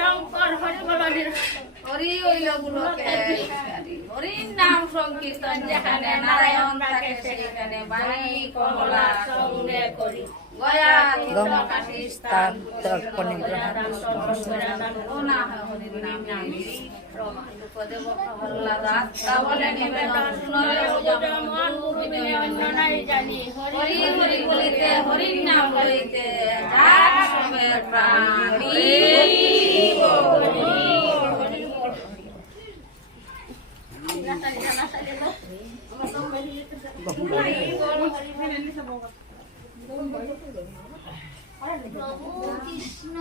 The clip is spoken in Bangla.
শঙ্কর হরি বলনি হরি হইল গুলোকে হরির নাম সংকীর্তন যেখানে নারায়ণ থাকে সেখানে বাণী কমলা সঙ্গে করি গয়া কাশী স্থান তর্পণে গ্রহণ না হরির নাম নামি দেব হল্লা রাস্তা বলে নিবেদন শুনলে যেমন ভূমিতে অন্য নাই জানি হরি হরি বলিতে হরির নাম লইতে যার সঙ্গে প্রাণী প্রভু কৃষ্ণ